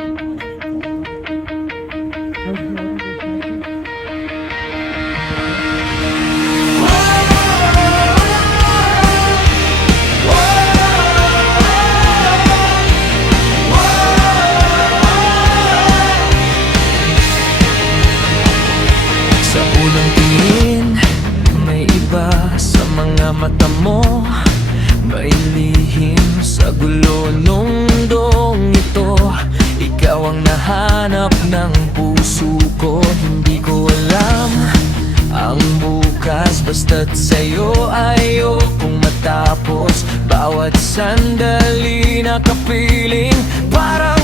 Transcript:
Sa unang tingin, may iba sa mga mata mo. May lihim sa gulo nung mundong ito. Ikaw ang nahanap ng puso ko. Hindi ko alam ang bukas, basta't sa'yo ayokong matapos. Bawat sandali nakapiling parang